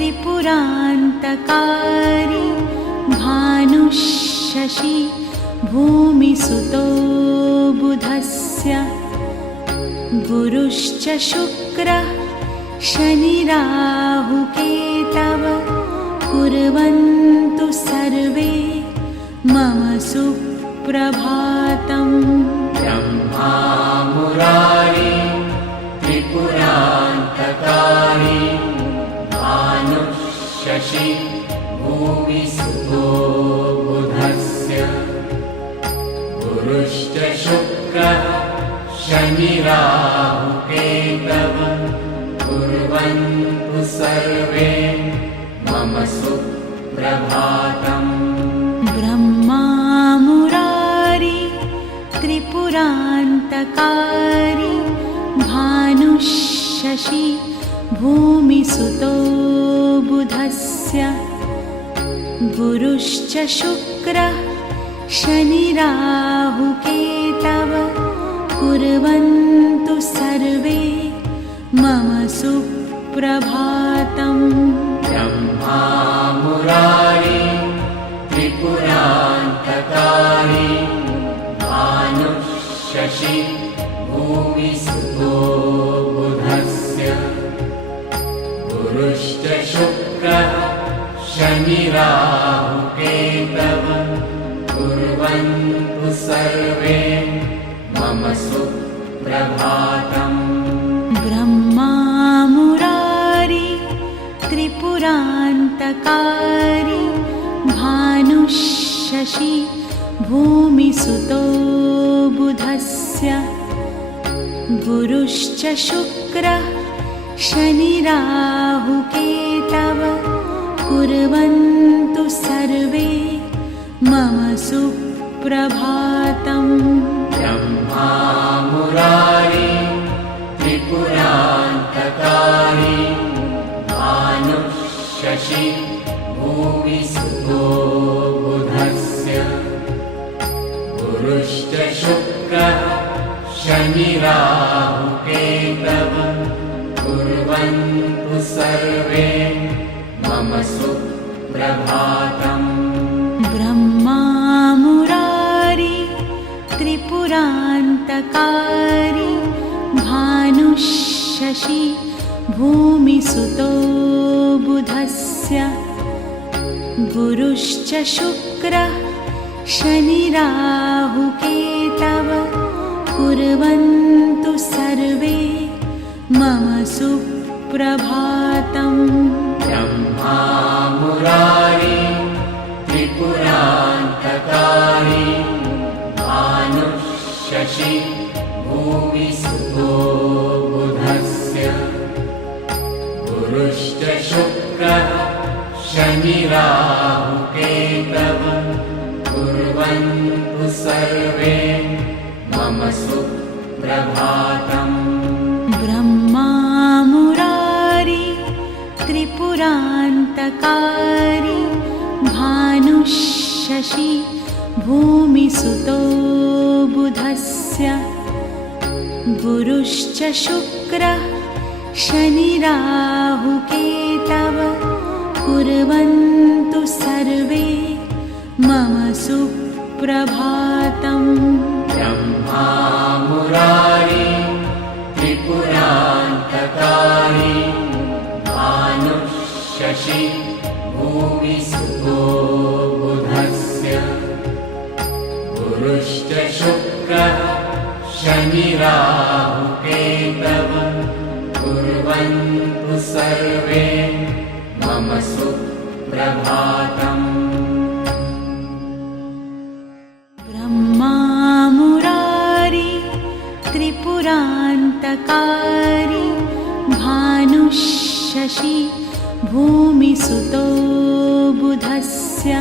त्रिपुरान्तकारी भानुशशि भूमिसुतो बुधस्य गुरुश्च शुक्रः शनिराहुकेतव कुर्वन्तु सर्वे मम सुप्रभातम्। ब्रह्मा मुरारी त्रिपुरान्तकारी भानुशशि भूमिसुतो बुधस्य गुरुश्च शुक्रः शनिराहुकेतव कुर्वन्तु सर्वे मम सुप्रभातम्। ब्रह्मा मुरारी त्रिपुरान्तकारी भानुशशि भूमिसुतो बुधस्य गुरुश्च शुक्रः शनिराहुकेतव कुर्वन्तु सर्वे मम सुप्रभातम्। ब्रह्मा मुरारी त्रिपुरान्तकारी भानुशशि भूमिसुतो बुधस्य गुरुश्च शुक्रः शनिराहुकेतव कुर्वन्तु सर्वे मम सुप्रभातम्। ब्रह्मा मुरारी त्रिपुरान्तकारी भानुशशि भूमिसुतो बुधस्य गुरुश्च शुक्रः शनिराहुकेतव कुर्वन्तु सर्वे मम सुप्रभातम्। ब्रह्मा मुरारी त्रिपुरान्तकारी भानुशशि भूमिसुतो बुधस्य गुरुश्च शुक्रः शनिराहुकेतव कुर्वन्तु सर्वे मम सुप्रभातम्। ब्रह्मा मुरारी त्रिपुरान्तकारी भानुशशि भूमिसुतो बुधस्य गुरुश्च शुक्रः शनिराहुकेतव कुर्वन्तु सर्वे मम सुप्रभातम्। ब्रह्मा मुरारी त्रिपुरान्तकारी भानुशशि भूमिसुतो बुधस्य गुरुश्च शुक्रः शनिराहुकेतव कुर्वन्तु सर्वे मम सुप्रभातम्। ब्रह्मा मुरारी त्रिपुरान्तकारी भानुशशि भूमिसुतो बुधस्य गुरुश्च शुक्रः शनिराहुकेतव कुर्वन्तु सर्वे मम सुप्रभातम्। ब्रह्मा मुरारी त्रिपुरान्तकारी भानुशशि भूमिसुतो बुधस्य गुरुश्च शुक्रः शनिराहुकेतव कुर्वन्तु सर्वे मम सुप्रभातम्। ब्रह्मा मुरारी त्रिपुरान्तकारी भानुशशि भूमिसुतो बुधस्य